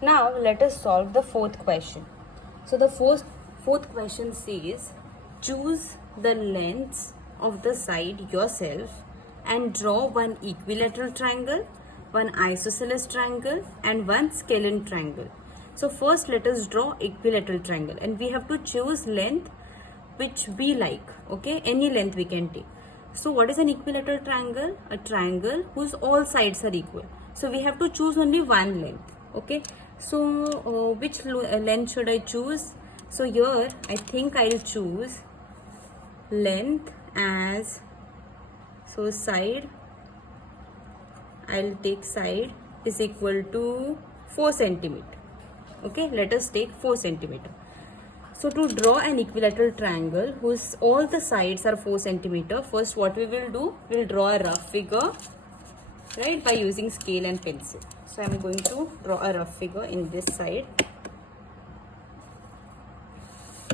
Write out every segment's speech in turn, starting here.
Now let us solve the fourth question. So the fourth question says, choose the lengths of the side yourself and draw one equilateral triangle, one isosceles triangle and one scalene triangle. So first let us draw equilateral triangle, and we have to choose length which we like. Okay, any length we can take. So what is an equilateral triangle? A triangle whose all sides are equal. So we have to choose only one length. Okay, so which length should I choose? So here I think I'll choose length as, so side, I'll take side is equal to 4 centimeter. Okay, let us take 4 centimeter. So to draw an equilateral triangle whose all the sides are 4 centimeter, first what we will do, we'll draw a rough figure, right, by using scale and pencil. So I'm going to draw a rough figure in this side.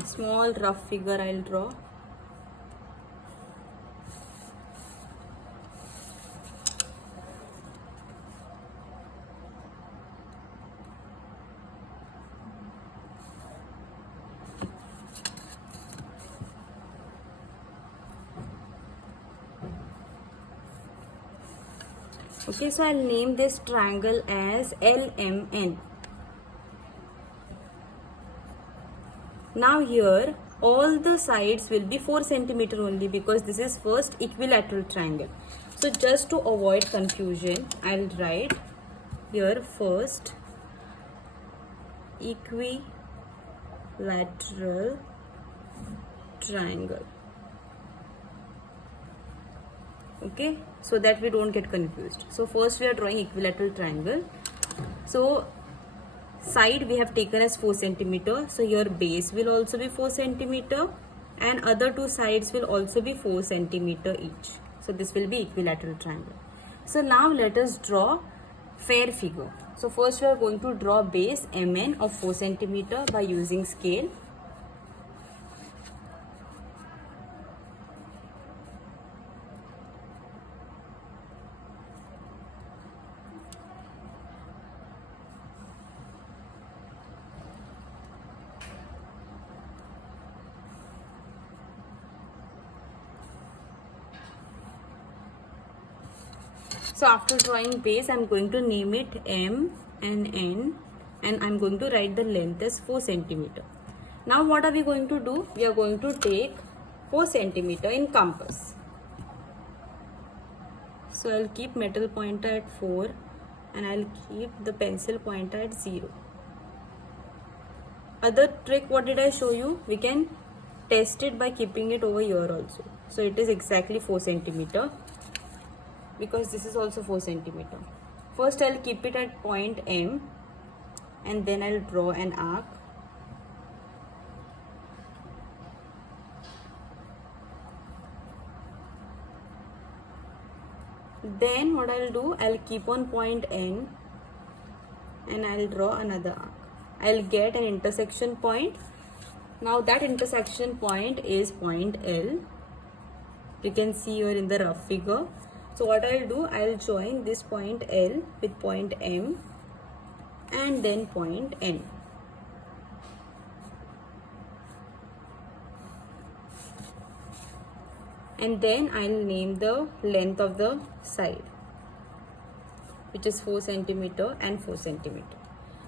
Small rough figure I'll draw. Okay, so I'll name this triangle as LMN. Now here all the sides will be 4 centimeter only, because this is first equilateral triangle. So just to avoid confusion, I'll write here first equilateral triangle. Okay, so that we don't get confused. So first we are drawing equilateral triangle. So side we have taken as 4 centimeter. So your base will also be 4 centimeter and other two sides will also be 4 centimeter each. So this will be equilateral triangle. So now let us draw fair figure. So first we are going to draw base MN of 4 centimeter by using scale. So after drawing base, I'm going to name it M and N, and I'm going to write the length as 4 centimeter. Now what are we going to do? We are going to take 4 centimeter in compass. So I'll keep metal pointer at 4 and I'll keep the pencil pointer at 0. Other trick, what did I show you? We can test it by keeping it over here also. So it is exactly 4 centimeter. Because this is also 4 centimeter. First I'll keep it at point M and then I'll draw an arc. Then what I'll do, I'll keep on point N and I'll draw another arc. I'll get an intersection point. Now that intersection point is point L. You can see here in the rough figure. So what I'll do, I'll join this point L with point M and then point N. And then I'll name the length of the side, which is 4 centimeter and 4 centimeter.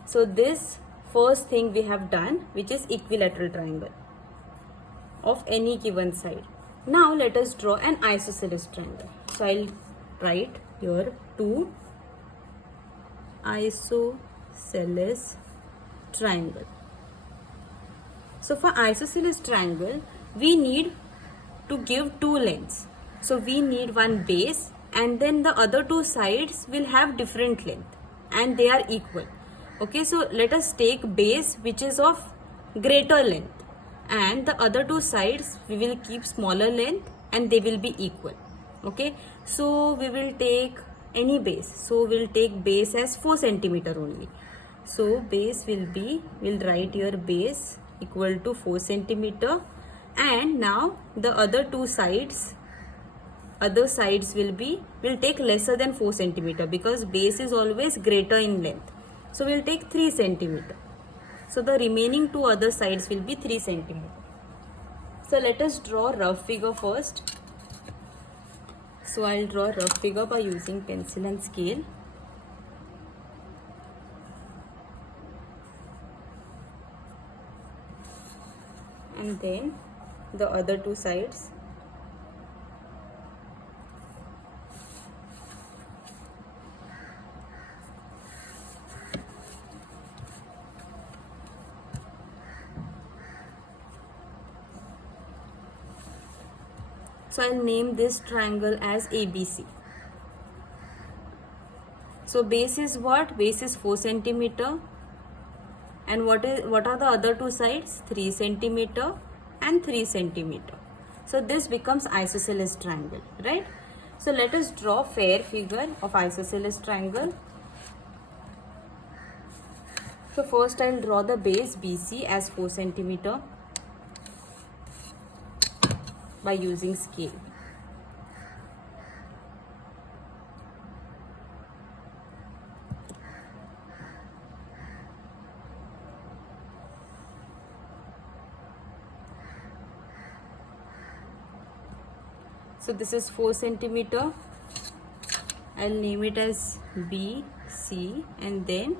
So this first thing we have done, which is equilateral triangle of any given side. Now let us draw an isosceles triangle. So I'll write here 2 isosceles triangle. So for isosceles triangle, we need to give two lengths. So we need one base and then the other two sides will have different length and they are equal. Okay, so let us take base which is of greater length and the other two sides we will keep smaller length and they will be equal. Okay, so we will take any base. So we'll take base as 4 centimeter only. So base will be, we'll write here base equal to 4 centimeter, and now the other two sides, will take lesser than 4 centimeter because base is always greater in length. So we'll take 3 centimeter. So the remaining two other sides will be 3 centimeter. So let us draw rough figure first. So I'll draw rough figure by using pencil and scale. And then the other two sides. So I'll name this triangle as ABC. So base is what? Base is 4 centimeter. And what are the other two sides? 3 centimeter and 3 centimeter. So this becomes isosceles triangle, right? So let us draw fair figure of isosceles triangle. So first I'll draw the base BC as 4 centimeter by using scale. So this is 4 centimeter. I'll name it as BC and then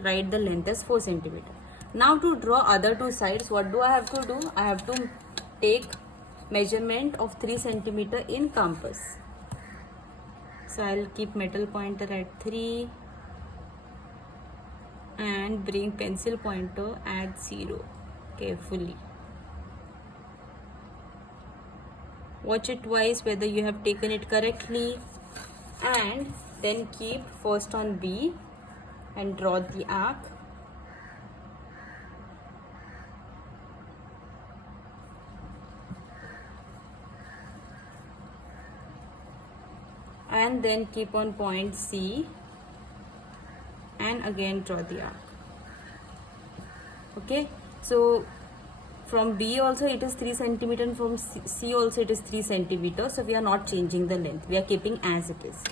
write the length as 4 centimeter. Now to draw other two sides, what do I have to do? I have to take measurement of 3 centimeter in compass. So I'll keep metal pointer at 3 and bring pencil pointer at 0 carefully. Watch it twice whether you have taken it correctly, and then keep first on B and draw the arc. And then keep on point C and again draw the arc. Okay, so from B also it is 3 centimeter and from C also it is 3 centimeter. So we are not changing the length, we are keeping as it is.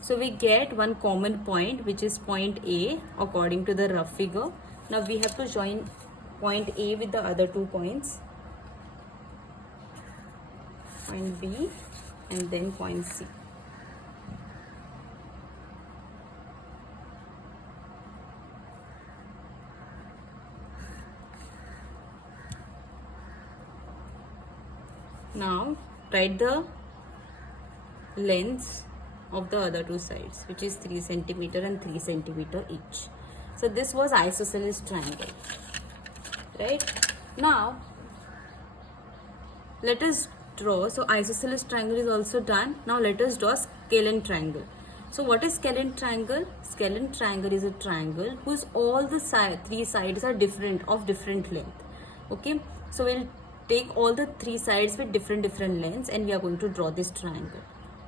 So we get one common point, which is point A according to the rough figure. Now we have to join point A with the other 2 points, point B and then point C. Now write the lengths of the other two sides, which is 3 centimeter and 3 centimeter each. So this was isosceles triangle, right? Now let us draw. So isosceles triangle is also done. Now let us draw scalene triangle. So what is scalene triangle? Scalene triangle is a triangle whose all the 3 sides are different, of different length. Okay, so we'll take all the 3 sides with different lengths and we are going to draw this triangle.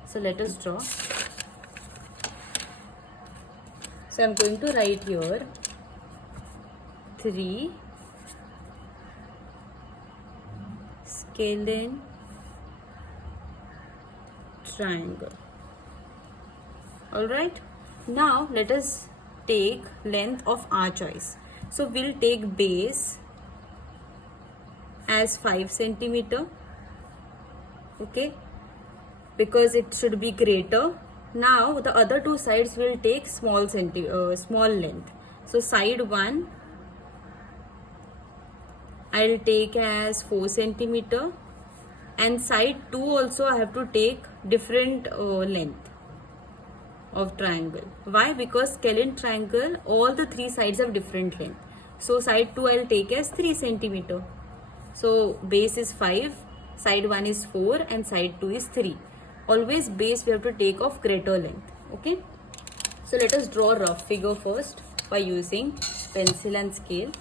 So let us draw. So I'm going to write here 3 scalene triangle. Alright, now let us take length of our choice. So we'll take base as 5 centimeter, okay, because it should be greater. Now the other two sides will take small length. So side 1 I'll take as 4 centimeter and side 2 also I have to take different length of triangle. Why? Because scalene triangle all the 3 sides have different length. So side 2 I'll take as 3 centimeter. So base is 5, side 1 is 4 and side 2 is 3. Always base we have to take of greater length. Okay. So let us draw a rough figure first by using pencil and scale.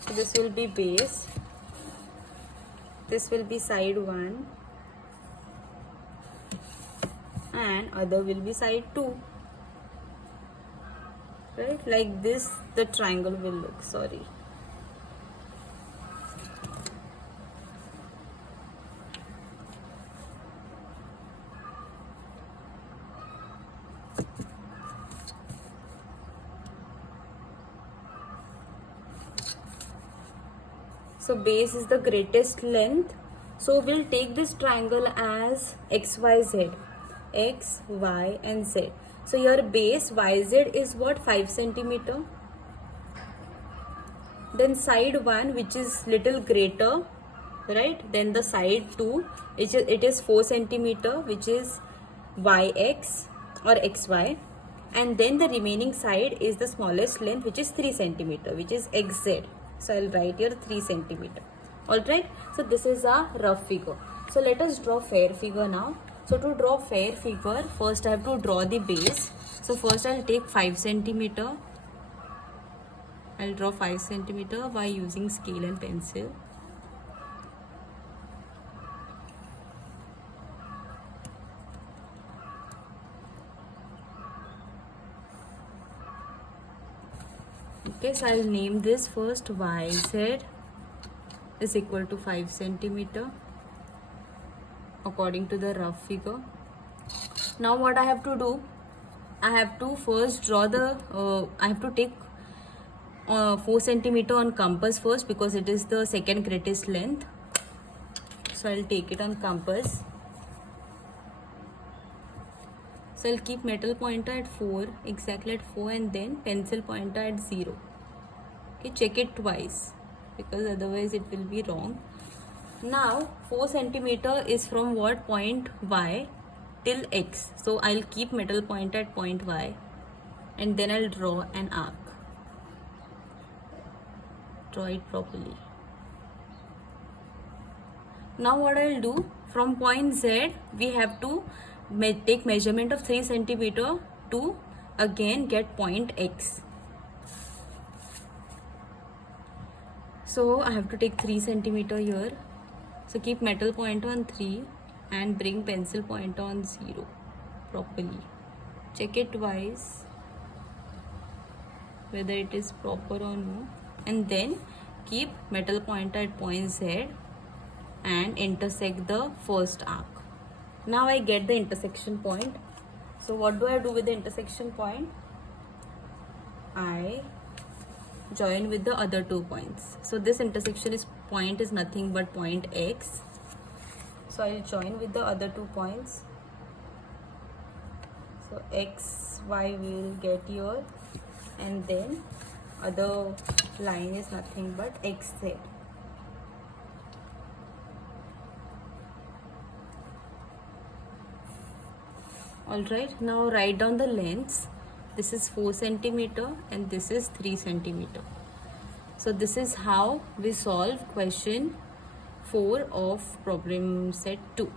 So this will be base. This will be side 1 and other will be side 2, right? Like this the triangle will look, sorry. So base is the greatest length. So we'll take this triangle as XYZ. X, Y and Z. So your base YZ is what? 5 centimeter. Then side 1, which is little greater, right? Then the side 2, it is 4 centimeter, which is YX or XY. And then the remaining side is the smallest length, which is 3 centimeter, which is XZ. So I'll write here 3 centimeter. Alright, so this is a rough figure. So let us draw fair figure now. So to draw fair figure, first I have to draw the base. So first I'll take 5 centimeter. I'll draw 5 centimeter by using scale and pencil. Okay, so I'll name this first YZ is equal to 5 centimeter according to the rough figure. Now what I have to do, I have to first draw the, I have to take 4 centimeter on compass first because it is the second greatest length. So I'll take it on compass. So I'll keep metal pointer at 4, exactly at 4, and then pencil pointer at 0. Okay, check it twice because otherwise it will be wrong. Now 4 centimeter is from what point? Y till X. So I'll keep metal pointer at point Y and then I'll draw an arc. Draw it properly. Now what I'll do, from point Z we have to take measurement of 3 centimeter to again get point X. So I have to take 3 centimeter here. So keep metal pointer on 3 and bring pencil pointer on 0 properly. Check it twice whether it is proper or no, and then keep metal pointer at point Z and intersect the first arc. Now I get the intersection point. So what do I do with the intersection point? I join with the other 2 points. So this intersection point is nothing but point X. So I'll join with the other 2 points. So X, Y will get here, and then other line is nothing but XZ. Alright, now write down the lengths. This is 4 centimeter and this is 3 centimeter. So this is how we solve question 4 of problem set 2.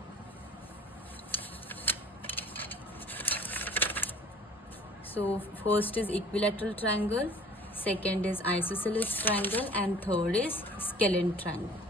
So first is equilateral triangle, second is isosceles triangle, and third is scalene triangle.